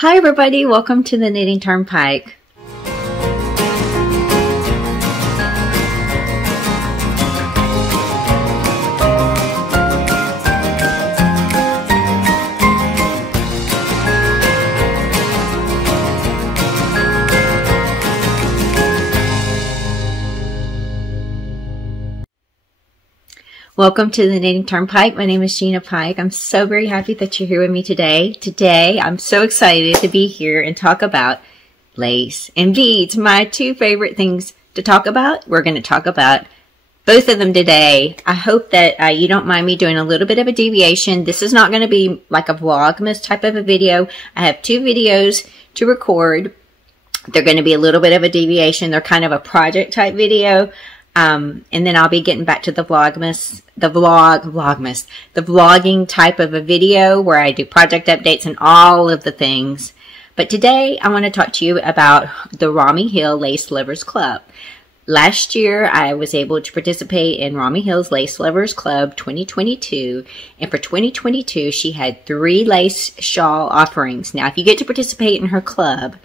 Hi everybody, welcome to the Knitting Turnpike. Welcome to the Knitting Turnpike. My name is Gina Pike. I'm so very happy that you're here with me today. Today, I'm so excited to be here and talk about lace and beads, my two favorite things to talk about. We're going to talk about both of them today. I hope that you don't mind me doing a little bit of a deviation. This is not going to be like a Vlogmas type of a video. I have two videos to record. They're going to be a little bit of a deviation. They're kind of a project type video. And then I'll be getting back to the the vlogging type of a video where I do project updates and all of the things. But today I want to talk to you about the Romi Hill Lace Lovers Club. Last year I was able to participate in Romi Hill's Lace Lovers Club 2022. And for 2022 she had 3 lace shawl offerings. Now if you get to participate in her club,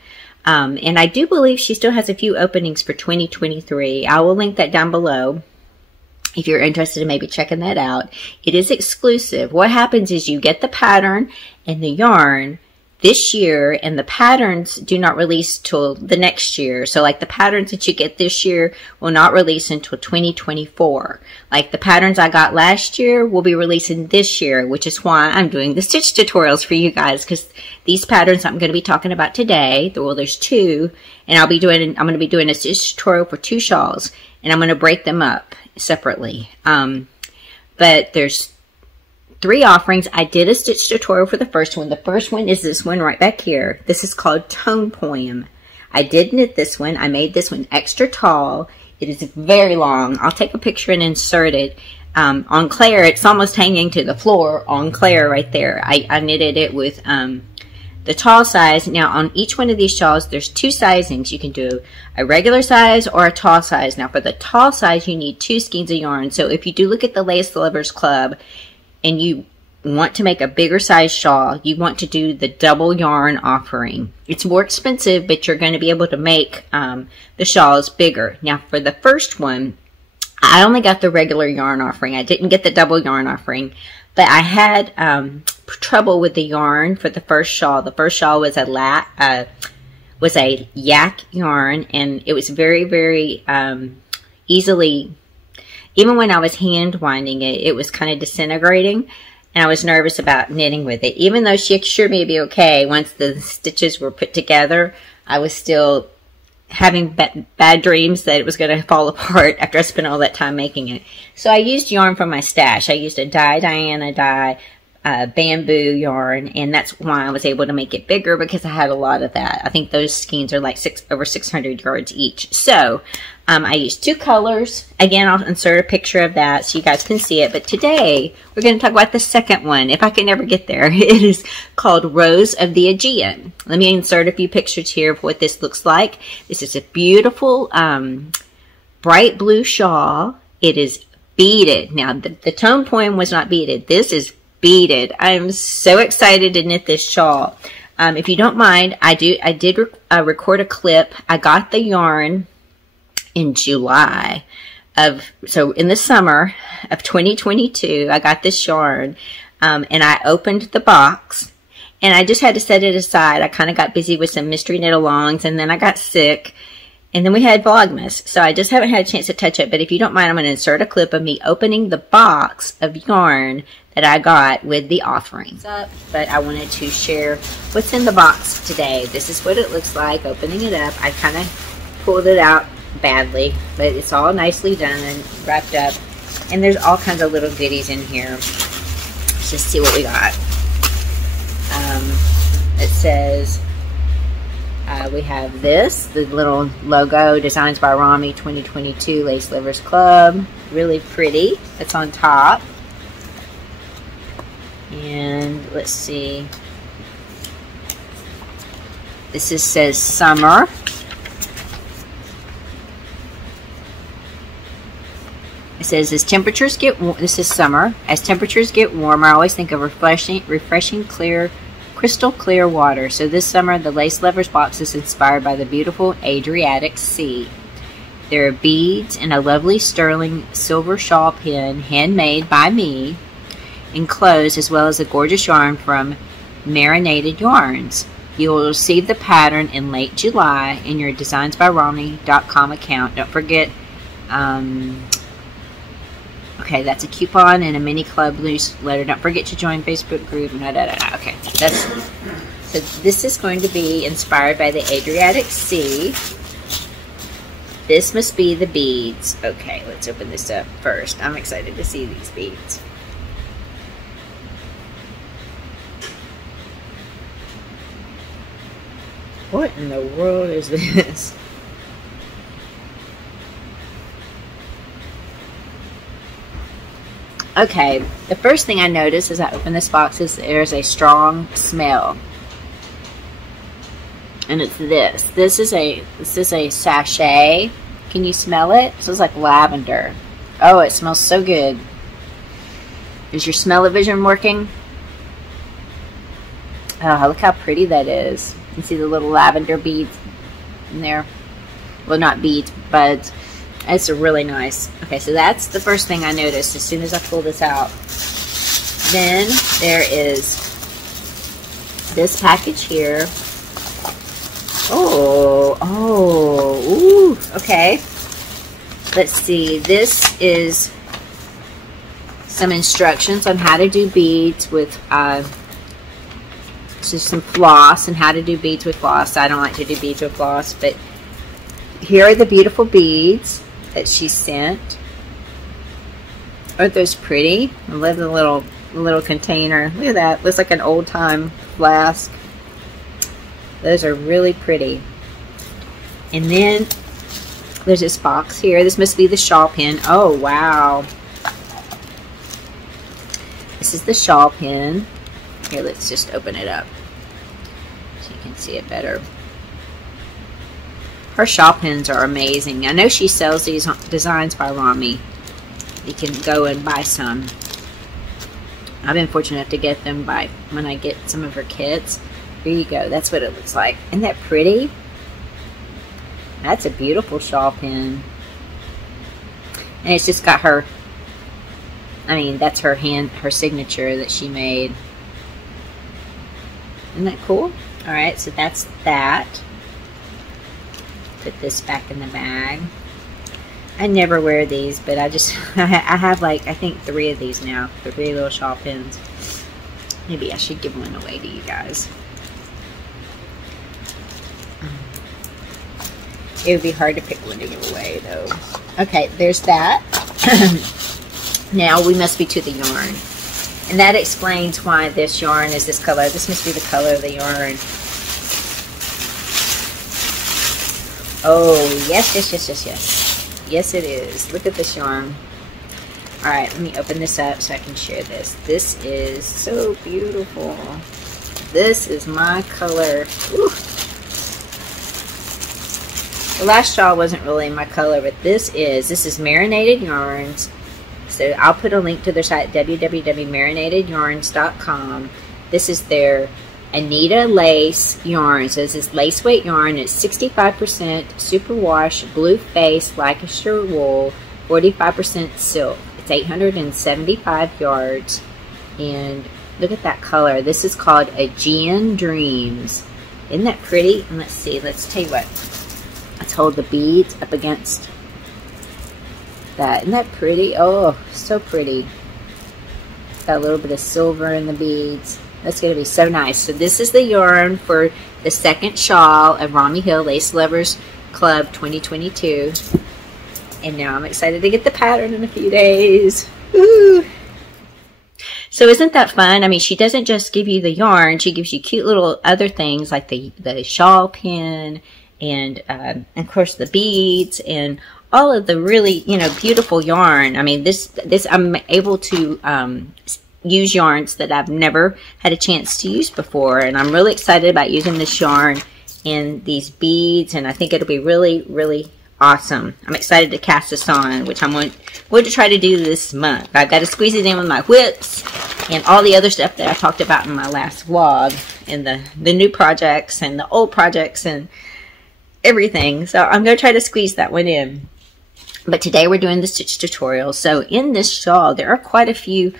and I do believe she still has a few openings for 2023. I will link that down below if you're interested in maybe checking that out. It is exclusive. What happens is you get the pattern and the yarn this year, and the patterns do not release till the next year. So like the patterns that you get this year will not release until 2024. Like the patterns I got last year will be releasing this year, which is why I'm doing the stitch tutorials for you guys, because these patterns I'm going to be talking about today, well there's 2, and I'm going to be doing a stitch tutorial for 2 shawls, and I'm going to break them up separately. But there's 3 offerings. I did a stitch tutorial for the first one. The first one is this one right back here. This is called Tone Poem. I did knit this one. I made this one extra tall. It is very long. I'll take a picture and insert it. On Claire, it's almost hanging to the floor on Claire right there. I knitted it with the tall size. Now on each one of these shawls, there's 2 sizings. You can do a regular size or a tall size. Now for the tall size, you need 2 skeins of yarn. So if you do look at the Lace Lovers Club, and you want to make a bigger size shawl, you want to do the double yarn offering. It's more expensive, but you're going to be able to make the shawls bigger. Now for the first one, I only got the regular yarn offering. I didn't get the double yarn offering, but I had trouble with the yarn for the first shawl. The first shawl was a yak yarn, and it was very, very easily, even when I was hand winding it, it was kind of disintegrating, and I was nervous about knitting with it. Even though she assured me it'd be okay once the stitches were put together, I was still having bad dreams that it was going to fall apart after I spent all that time making it. So I used yarn from my stash. I used a Diana dye bamboo yarn, and that's why I was able to make it bigger, because I had a lot of that. I think those skeins are like over 600 yards each. So I used 2 colors. Again, I'll insert a picture of that so you guys can see it. But today we're going to talk about the second one, if I can ever get there. It is called Rose of the Aegean. Let me insert a few pictures here of what this looks like. This is a beautiful bright blue shawl. It is beaded. Now the Tone Poem was not beaded. This is beaded. I'm so excited to knit this shawl. If you don't mind, I did record a clip. I got the yarn in July so in the summer of 2022, I got this yarn, and I opened the box, and I just had to set it aside. I kind of got busy with some mystery knit alongs, and then I got sick, and then we had Vlogmas, so I just haven't had a chance to touch it. But if you don't mind, I'm going to insert a clip of me opening the box of yarn that I got with the offerings. But I wanted to share what's in the box today. This is what it looks like opening it up. I kind of pulled it out badly, but it's all nicely done and wrapped up, and there's all kinds of little goodies in here. Let's just see what we got. It says we have this, the little logo, Designs by Romi 2022 Lace Lovers Club. Really pretty. It's on top. And let's see, this says summer. It says as temperatures get warm, this is summer. As temperatures get warmer, I always think of refreshing, clear, crystal clear water. So this summer, the Lace Lovers box is inspired by the beautiful Adriatic Sea. There are beads and a lovely sterling silver shawl pin handmade by me, enclosed, as well as a gorgeous yarn from Marianated Yarns. You will receive the pattern in late July in your designsbyromi.com account. Don't forget, okay, that's a coupon and a mini club newsletter. Don't forget to join Facebook group. Okay, so this is going to be inspired by the Adriatic Sea. This must be the beads. Okay, let's open this up first. I'm excited to see these beads. What in the world is this? Okay, the first thing I noticed as I opened this box is there's a strong smell. And it's this. This is a sachet. Can you smell it? It smells like lavender. Oh, it smells so good. Is your smell-o-vision working? Oh, look how pretty that is. You can see the little lavender beads in there. Well, not beads, buds. It's really nice. Okay, so that's the first thing I noticed as soon as I pull this out. Then there is this package here. Ooh, okay. Let's see, this is some instructions on how to do beads with, just some floss and how to do beads with floss. I don't like to do beads with floss, but here are the beautiful beads that she sent. Aren't those pretty? I love the little container. Look at that. Looks like an old time flask. Those are really pretty. And then there's this box here. This must be the shawl pin. Oh, wow. This is the shawl pin. Here, let's just open it up so you can see it better. Her shawl pins are amazing. I know she sells these designs by Romi. You can go and buy some. I've been fortunate enough to get them by when I get some of her kits. Here you go. That's what it looks like. Isn't that pretty? That's a beautiful shawl pin. And it's just got her, I mean, that's her signature that she made. Isn't that cool? Alright, so that's that. Put this back in the bag. I never wear these, but I have like, I think 3 of these now. 3 little shawl pins. Maybe I should give one away to you guys. It would be hard to pick one to give away, though. Okay, there's that. Now we must be to the yarn. And that explains why this yarn is this color. This must be the color of the yarn. Oh, yes, yes, yes, yes, yes. Yes, it is. Look at this yarn. Alright, let me open this up so I can share this. This is so beautiful. This is my color. Ooh. The last shawl wasn't really my color, but this is Marianated Yarns. So I'll put a link to their site, www.marinatedYarns.com. This is their Anita Lace yarn. So this is lace weight yarn. It's 65% superwash, blue face, Lancashire wool, 45% silk. It's 875 yards. And look at that color. This is called Aegean Dreams. Isn't that pretty? And let's see. Let's tell you what. Let's hold the beads up against that. Isn't that pretty? Oh, so pretty. Got a little bit of silver in the beads. That's going to be so nice. So this is the yarn for the second shawl of Romi Hill Lace Lovers Club 2022. And now I'm excited to get the pattern in a few days. Woo! So isn't that fun? I mean, she doesn't just give you the yarn. She gives you cute little other things like the shawl pin and of course the beads and all of the really, you know, beautiful yarn. I mean, this I'm able to use yarns that I've never had a chance to use before, and I'm really excited about using this yarn in these beads, and I think it'll be really, really awesome. I'm excited to cast this on, which I'm going to try to do this month. I've got to squeeze it in with my whips and all the other stuff that I talked about in my last vlog, and the new projects and the old projects and everything. So I'm going to try to squeeze that one in. But today we're doing the stitch tutorial. So in this shawl, there are quite a few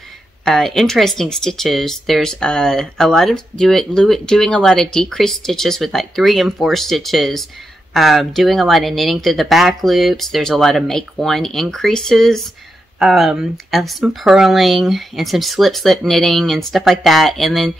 interesting stitches. There's a lot of doing a lot of decreased stitches with like 3 and 4 stitches. Doing a lot of knitting through the back loops. There's a lot of make 1 increases, and some purling and some slip knitting and stuff like that. And then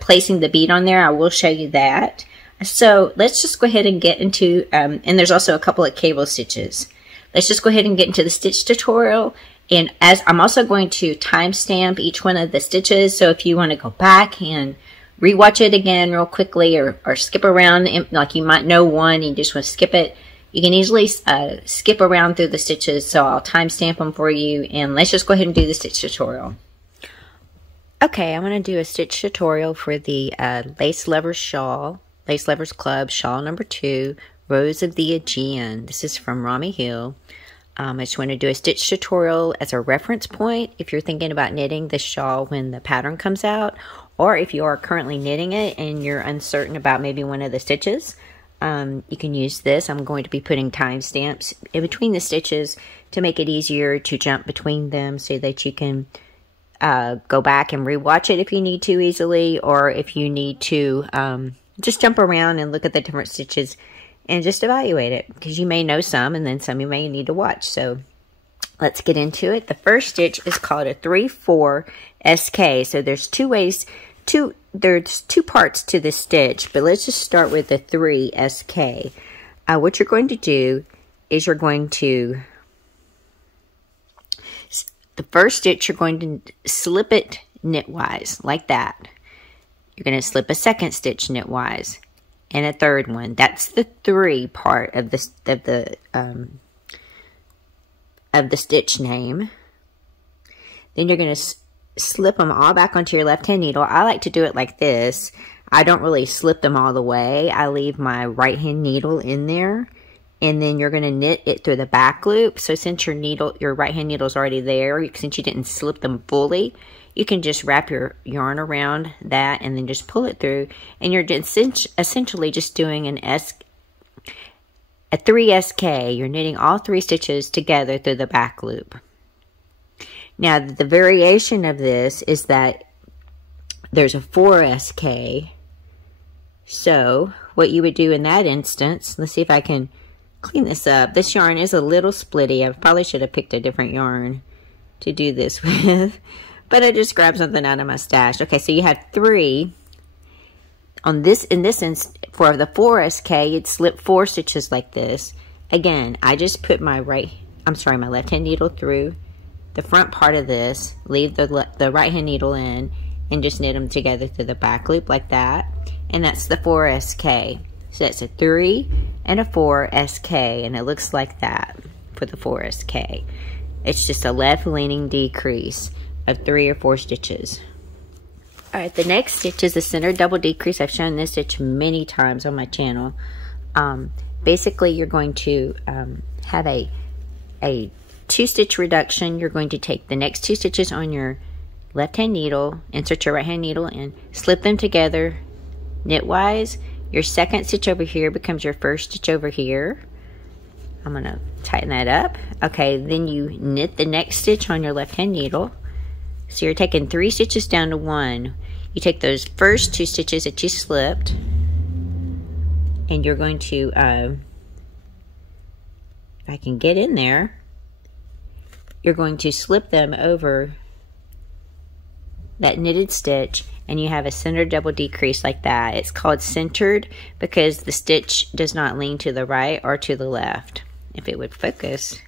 placing the bead on there. I will show you that. So let's just go ahead and get into, and there's also a couple of cable stitches. Let's just go ahead and get into the stitch tutorial. And as I'm also going to timestamp each one of the stitches, so if you want to go back and rewatch it again real quickly, or skip around, like you might know one and you just want to skip it, you can easily skip around through the stitches. So I'll timestamp them for you, and let's just go ahead and do the stitch tutorial. Okay, I'm going to do a stitch tutorial for the Lace Lovers Shawl, Lace Lovers Club, shawl number 2, Rose of the Aegean. This is from Romi Hill. I just want to do a stitch tutorial as a reference point if you're thinking about knitting the shawl when the pattern comes out, or if you are currently knitting it and you're uncertain about maybe one of the stitches. You can use this. I'm going to be putting timestamps in between the stitches to make it easier to jump between them, so that you can go back and rewatch it if you need to easily, or if you need to just jump around and look at the different stitches and just evaluate it, because you may know some and then some you may need to watch. So let's get into it. The first stitch is called a 3-4 SK. So there's there's two parts to this stitch, but let's just start with the 3 SK. What you're going to do is you're going to, the first stitch, you're going to slip it knitwise like that. You're going to slip a second stitch knitwise, and a third one. That's the 3 part of the stitch name. Then you're going to slip them all back onto your left hand needle. I like to do it like this. I don't really slip them all the way. I leave my right hand needle in there, and then you're going to knit it through the back loop. So since your right hand needle is already there, since you didn't slip them fully, you can just wrap your yarn around that and then just pull it through, and you're just essentially just doing a 3 SK. You're knitting all 3 stitches together through the back loop. Now, the variation of this is that there's a 4 SK. So what you would do in that instance, let's see if I can clean this up. This yarn is a little splitty. I probably should have picked a different yarn to do this with, but I just grabbed something out of my stash. Okay, so you have 3 on this. In this instance, for the 4 SK, you'd slip 4 stitches like this. Again, I just put my my left hand needle through the front part of this, leave the right hand needle in, and just knit them together through the back loop like that. And that's the 4 SK. So that's a 3 and a 4 SK, and it looks like that for the 4 SK. It's just a left leaning decrease of 3 or 4 stitches. Alright, the next stitch is a center double decrease. I've shown this stitch many times on my channel. Basically, you're going to have a 2-stitch reduction. You're going to take the next 2 stitches on your left hand needle, insert your right hand needle, and slip them together knitwise. Your second stitch over here becomes your first stitch over here. I'm going to tighten that up. Okay, then you knit the next stitch on your left hand needle. So you're taking 3 stitches down to 1. You take those first 2 stitches that you slipped, and you're going to, if I can get in there, you're going to slip them over that knitted stitch, and you have a center double decrease like that. It's called centered because the stitch does not lean to the right or to the left. If it would focus.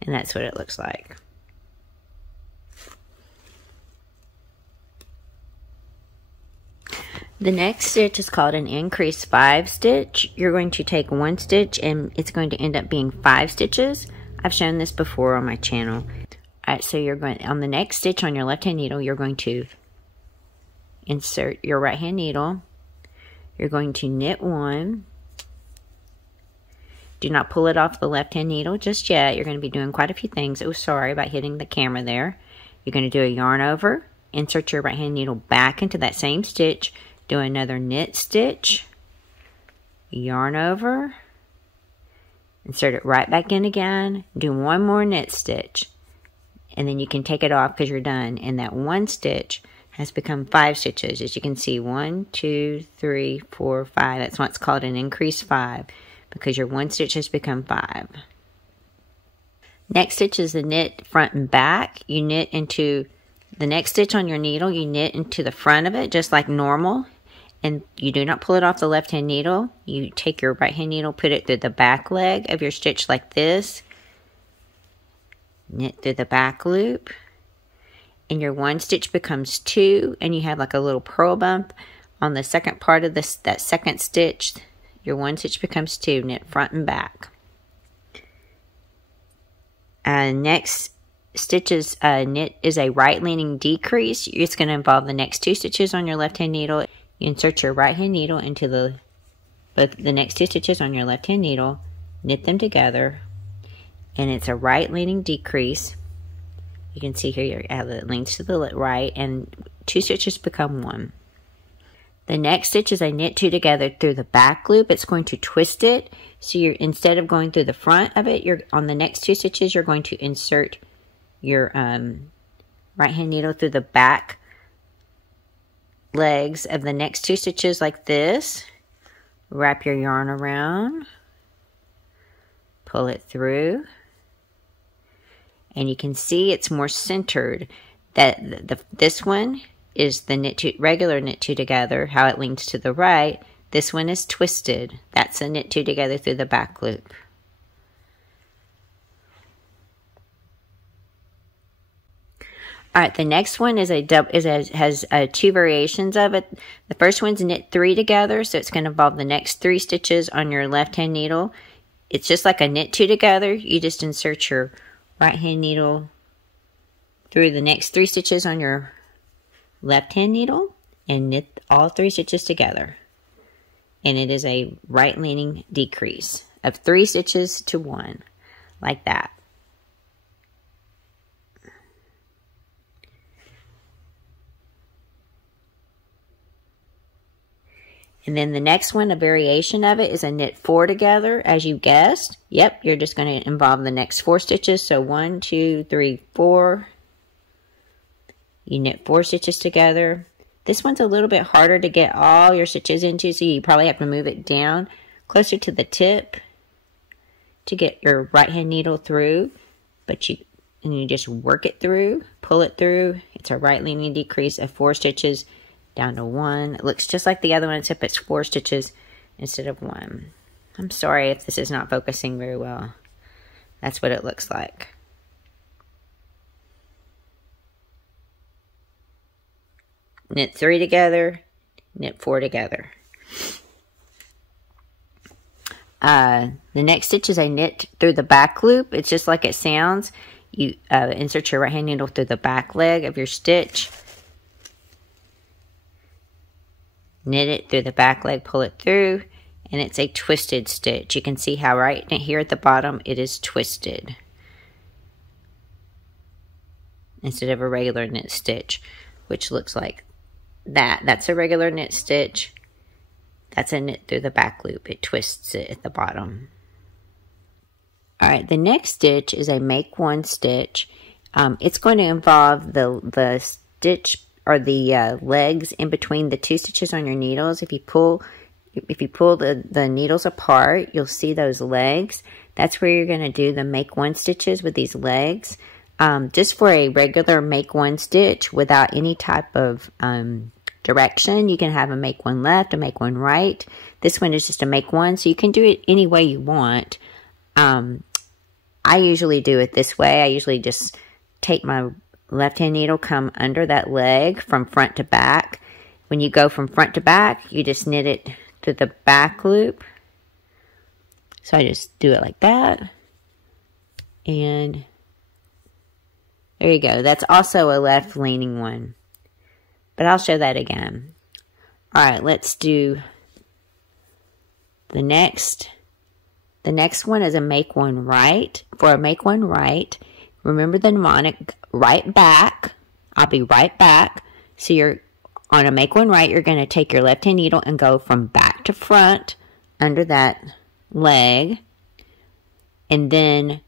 And that's what it looks like. The next stitch is called an INC5 Stitch. You're going to take 1 stitch and it's going to end up being 5 stitches. I've shown this before on my channel. Alright, so you're going, on the next stitch on your left hand needle, you're going to insert your right hand needle. you're going to knit 1. Do not pull it off the left-hand needle just yet. You're going to be doing quite a few things. Oh, sorry about hitting the camera there. You're going to do a yarn over, insert your right-hand needle back into that same stitch, do another knit stitch, yarn over, insert it right back in again, do one more knit stitch, and then you can take it off because you're done. And that 1 stitch has become 5 stitches. As you can see, 1, 2, 3, 4, 5. That's why it's called an increase 5, because your 1 stitch has become 5. Next stitch is the knit front and back. You knit into the next stitch on your needle, you knit into the front of it just like normal, and you do not pull it off the left hand needle. You take your right hand needle, put it through the back leg of your stitch like this, knit through the back loop, and your 1 stitch becomes 2, and you have like a little purl bump on the second part of this, that second stitch. Your 1 stitch becomes 2, knit front and back. Next stitch is knit is a right leaning decrease. It's going to involve the next 2 stitches on your left hand needle. You insert your right hand needle into the next 2 stitches on your left hand needle, knit them together, and it's a right leaning decrease. You can see here it leans to the right, and 2 stitches become 1. The next stitch is a knit 2 together through the back loop. It's going to twist it. So you're, instead of going through the front of it, you're on the next 2 stitches, you're going to insert your right hand needle through the back legs of the next 2 stitches like this. Wrap your yarn around, pull it through, and you can see it's more centered. That this one is the knit 2, regular knit 2 together, how it leans to the right. This one is twisted. That's a knit 2 together through the back loop. All right, the next one is has 2 variations of it. The first one's knit 3 together, so it's going to involve the next 3 stitches on your left hand needle. It's just like a knit 2 together. You just insert your right hand needle through the next 3 stitches on your left hand needle and knit all 3 stitches together. And it is a right leaning decrease of 3 stitches to 1, like that. And then the next one, a variation of it, is a knit 4 together, as you guessed. Yep, you're just going to involve the next 4 stitches. So 1, 2, 3, 4. You knit 4 stitches together. This one's a little bit harder to get all your stitches into, so you probably have to move it down closer to the tip to get your right hand needle through. But you just work it through, pull it through. It's a right leaning decrease of 4 stitches down to 1. It looks just like the other one, except it's 4 stitches instead of 1. I'm sorry if this is not focusing very well. That's what it looks like. Knit 3 together, knit 4 together. The next stitch is a knit through the back loop. It's just like it sounds. You insert your right hand needle through the back leg of your stitch. Knit it through the back leg, pull it through, and it's a twisted stitch. You can see how right here at the bottom it is twisted instead of a regular knit stitch, which looks like that. That's a regular knit stitch. That's a knit through the back loop. It twists it at the bottom. Alright, the next stitch is a make 1 stitch. It's going to involve the stitch or the legs in between the 2 stitches on your needles. If you pull the needles apart, you'll see those legs. That's where you're going to do the make 1 stitches with these legs. Just for a regular make 1 stitch without any type of direction, you can have a make 1 left, a make 1 right. This one is just a make 1, so you can do it any way you want. I usually do it this way. I usually just take my left hand needle, come under that leg from front to back. When you go from front to back, you just knit it to the back loop. So I just do it like that. And there you go. That's also a left leaning one. But I'll show that again. Alright, let's do The next one is a make one right. For a make one right, remember the mnemonic right back. I'll be right back. So you're on a make one right, you're going to take your left hand needle and go from back to front under that leg. And then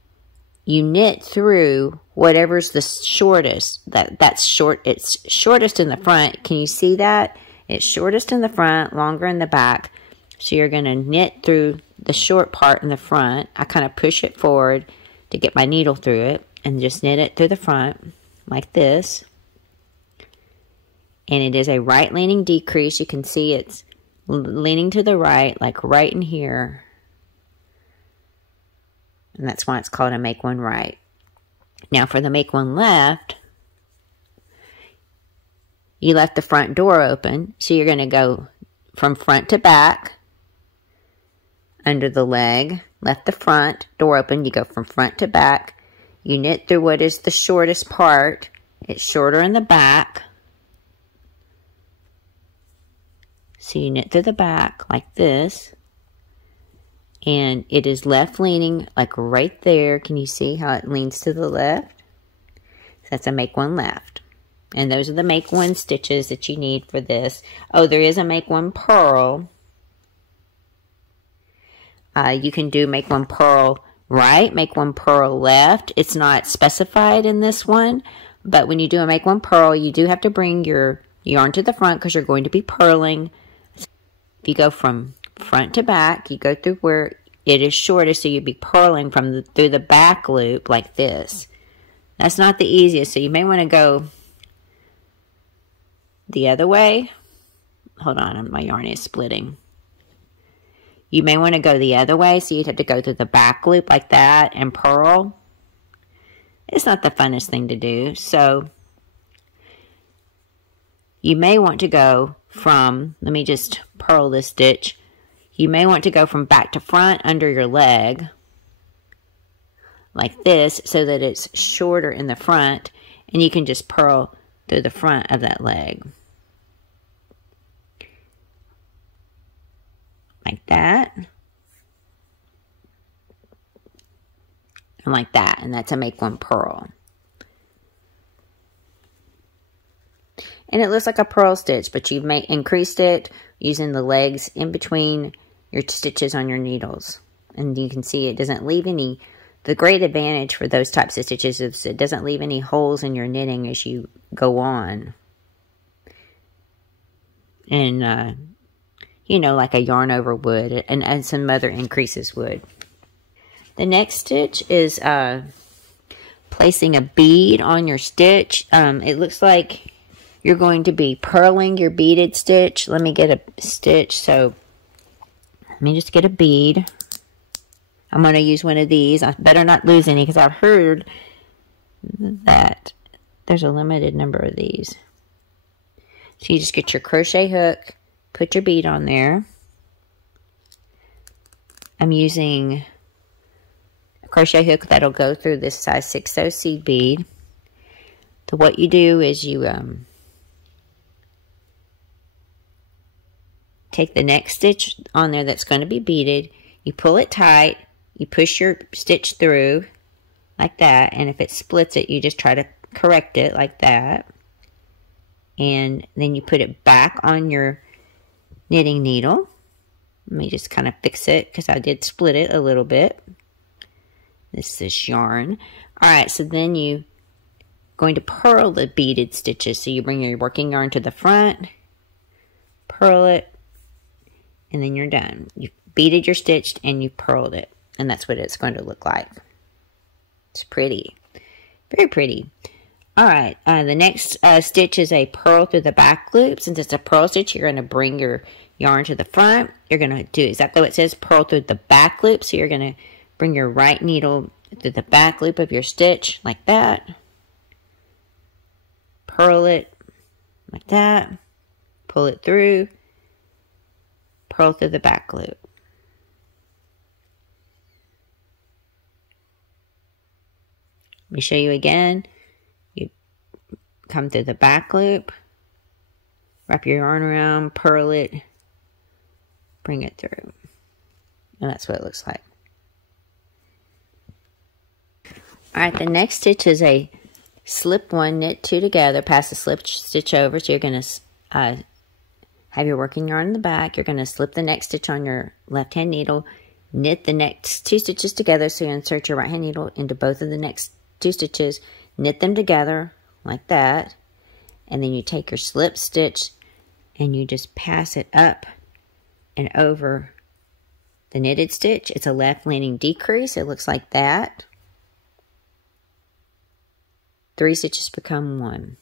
you knit through whatever's the shortest. That's short. It's shortest in the front. Can you see that? It's shortest in the front, longer in the back. So you're going to knit through the short part in the front. I kind of push it forward to get my needle through it and just knit it through the front like this. And it is a right leaning decrease. You can see it's leaning to the right, like right in here. And that's why it's called a make one right. Now for the make one left, you left the front door open. So you're going to go from front to back under the leg, left the front door open. You go from front to back. You knit through what is the shortest part. It's shorter in the back. So you knit through the back like this. And it is left leaning, like right there. Can you see how it leans to the left? So that's a make one left. And those are the make one stitches that you need for this. Oh, there is a make one purl. You can do make one purl right, make one purl left. It's not specified in this one. But when you do a make one purl, you do have to bring your yarn to the front because you're going to be purling. If you go from front to back, you go through where it is shortest, so you'd be purling from through the back loop like this. That's not the easiest, so you may want to go the other way. Hold on, my yarn is splitting. You may want to go the other way, so you'd have to go through the back loop like that and purl. It's not the funnest thing to do, so you may want to go from, let me just purl this stitch. You may want to go from back to front under your leg like this so that it's shorter in the front, and you can just purl through the front of that leg. Like that. And like that. And that's a make one purl. And it looks like a purl stitch, but you've increased it using the legs in between your stitches on your needles. And you can see it doesn't leave any. The great advantage for those types of stitches is it doesn't leave any holes in your knitting as you go on. And, you know, like a yarn over would, and some other increases would. The next stitch is placing a bead on your stitch. It looks like you're going to be purling your beaded stitch. Let me get a stitch. So let me just get a bead. I'm going to use one of these. I better not lose any because I've heard that there's a limited number of these. So you just get your crochet hook, put your bead on there. I'm using a crochet hook that'll go through this size 6/0 seed bead. So what you do is you take the next stitch on there that's going to be beaded, you pull it tight, you push your stitch through like that, and if it splits it, you just try to correct it like that. And then you put it back on your knitting needle. Let me just kind of fix it because I did split it a little bit. This yarn. Alright, so then you going to purl the beaded stitches. So you bring your working yarn to the front, purl it, and then you're done. You've beaded your stitch and you purled it. And that's what it's going to look like. It's pretty. Very pretty. Alright, the next stitch is a purl through the back loop. Since it's a purl stitch, you're going to bring your yarn to the front. You're going to do exactly what it says, purl through the back loop. So you're going to bring your right needle through the back loop of your stitch like that. Purl it like that. Pull it through. Purl through the back loop. Let me show you again. You come through the back loop, wrap your yarn around, purl it, bring it through. And that's what it looks like. Alright, the next stitch is a slip one, knit two together, pass the slip stitch over. So you're going to have your working yarn in the back. You're going to slip the next stitch on your left hand needle, knit the next two stitches together. So you insert your right hand needle into both of the next two stitches, knit them together like that, and then you take your slip stitch and you just pass it up and over the knitted stitch. It's a left leaning decrease. It looks like that. 3 stitches become 1.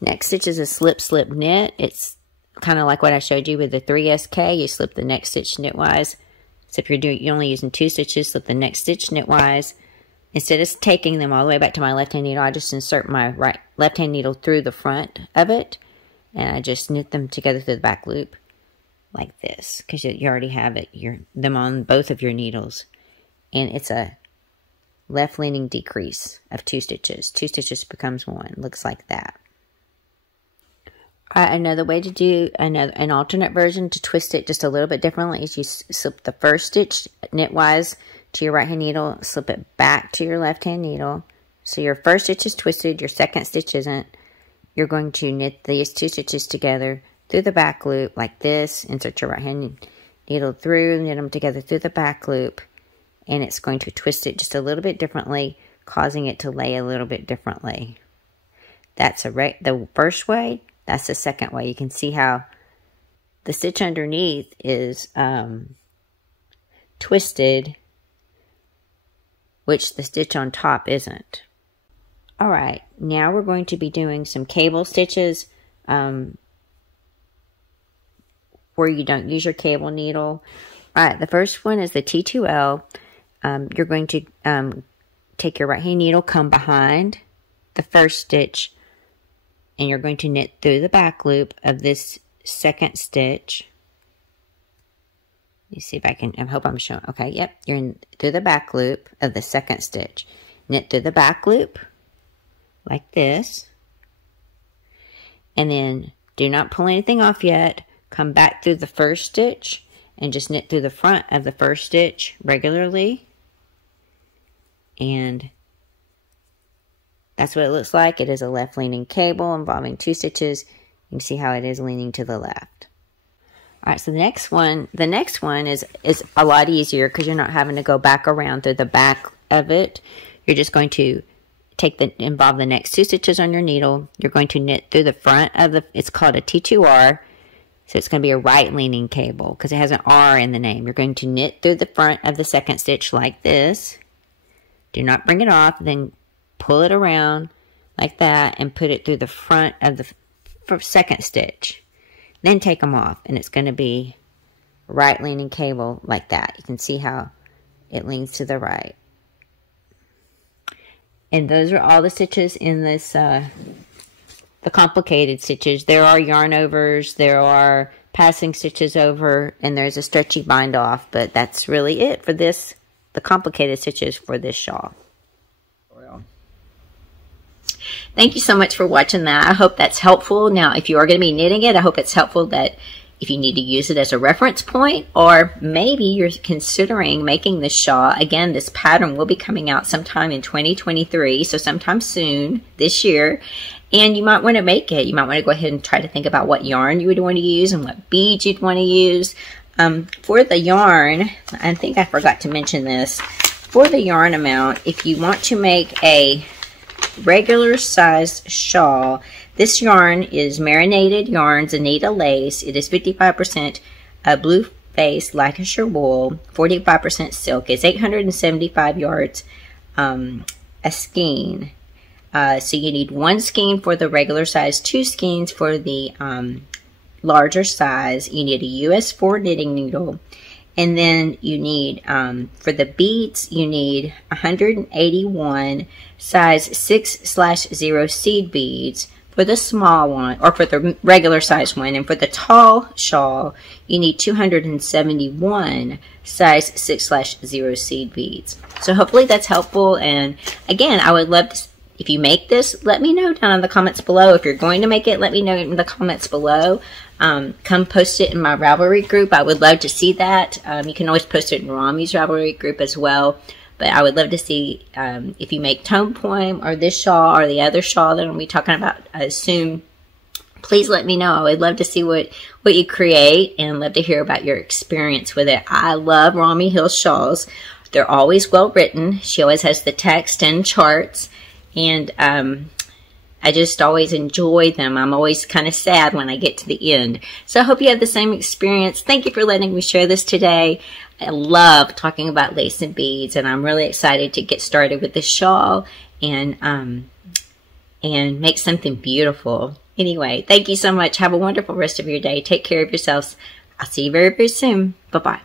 Next stitch is a slip slip knit. It's kind of like what I showed you with the 3SK. You slip the next stitch knitwise. So if you're only using 2 stitches, slip the next stitch knitwise. Instead of taking them all the way back to my left hand needle, I just insert my left hand needle through the front of it, and I just knit them together through the back loop like this, because you already have them on both of your needles. And it's a left leaning decrease of 2 stitches. 2 stitches becomes 1. Looks like that. Another way to do an alternate version to twist it just a little bit differently is you slip the first stitch knitwise to your right hand needle, slip it back to your left hand needle. So your first stitch is twisted, your second stitch isn't. You're going to knit these 2 stitches together through the back loop like this. Insert your right hand needle through, knit them together through the back loop. And it's going to twist it just a little bit differently, causing it to lay a little bit differently. That's the first way. That's the second way. You can see how the stitch underneath is twisted, which the stitch on top isn't. Alright, now we're going to be doing some cable stitches where you don't use your cable needle. Alright, the first one is the T2L. You're going to take your right hand needle, come behind the first stitch, and you're going to knit through the back loop of this second stitch. Let me see if I can, I hope I'm showing. Okay, yep, you're in through the back loop of the second stitch. Knit through the back loop like this. And then do not pull anything off yet. Come back through the first stitch and just knit through the front of the first stitch regularly. And that's what it looks like. It is a left leaning cable involving 2 stitches. You can see how it is leaning to the left. Alright, so the next one is a lot easier because you're not having to go back around through the back of it. You're just going to involve the next 2 stitches on your needle. You're going to knit through the front of it's called a T2R. So it's going to be a right leaning cable because it has an R in the name. You're going to knit through the front of the second stitch like this. Do not bring it off, then pull it around like that and put it through the front of the second stitch. Then take them off, and it's going to be a right leaning cable like that. You can see how it leans to the right. And those are all the stitches in this, the complicated stitches. There are yarn overs, there are passing stitches over, and there's a stretchy bind off, but that's really it for this, the complicated stitches for this shawl. Thank you so much for watching that. I hope that's helpful. Now, if you are going to be knitting it, I hope it's helpful that if you need to use it as a reference point, or maybe you're considering making this shawl. Again, this pattern will be coming out sometime in 2023, so sometime soon this year. And you might want to make it. You might want to go ahead and try to think about what yarn you would want to use and what beads you'd want to use. For the yarn, I think I forgot to mention this. For the yarn amount, if you want to make a regular size shawl, this yarn is Marianated Yarns Anita Lace. It is 55% blue face Lancashire wool, 45% silk. It's 875 yards a skein. So you need 1 skein for the regular size, 2 skeins for the larger size. You need a US 4 knitting needle. And then you need, for the beads, you need 181 size 6/0 seed beads for the small one, or for the regular size one. And for the tall shawl, you need 271 size 6/0 seed beads. So hopefully that's helpful. And again, I would love to, if you make this, let me know down in the comments below. If you're going to make it, let me know in the comments below. come post it in my Ravelry group. I would love to see that. You can always post it in Romi's Ravelry group as well. But I would love to see if you make Tone Poem or this shawl or the other shawl that I'm going to be talking about soon. Please let me know. I would love to see what you create and love to hear about your experience with it. I love Romi Hill shawls. They're always well written. She always has the text and charts. And I just always enjoy them. I'm always kind of sad when I get to the end. So I hope you have the same experience. Thank you for letting me share this today. I love talking about lace and beads, and I'm really excited to get started with this shawl and make something beautiful. Anyway, thank you so much. Have a wonderful rest of your day. Take care of yourselves. I'll see you very, very soon. Bye-bye.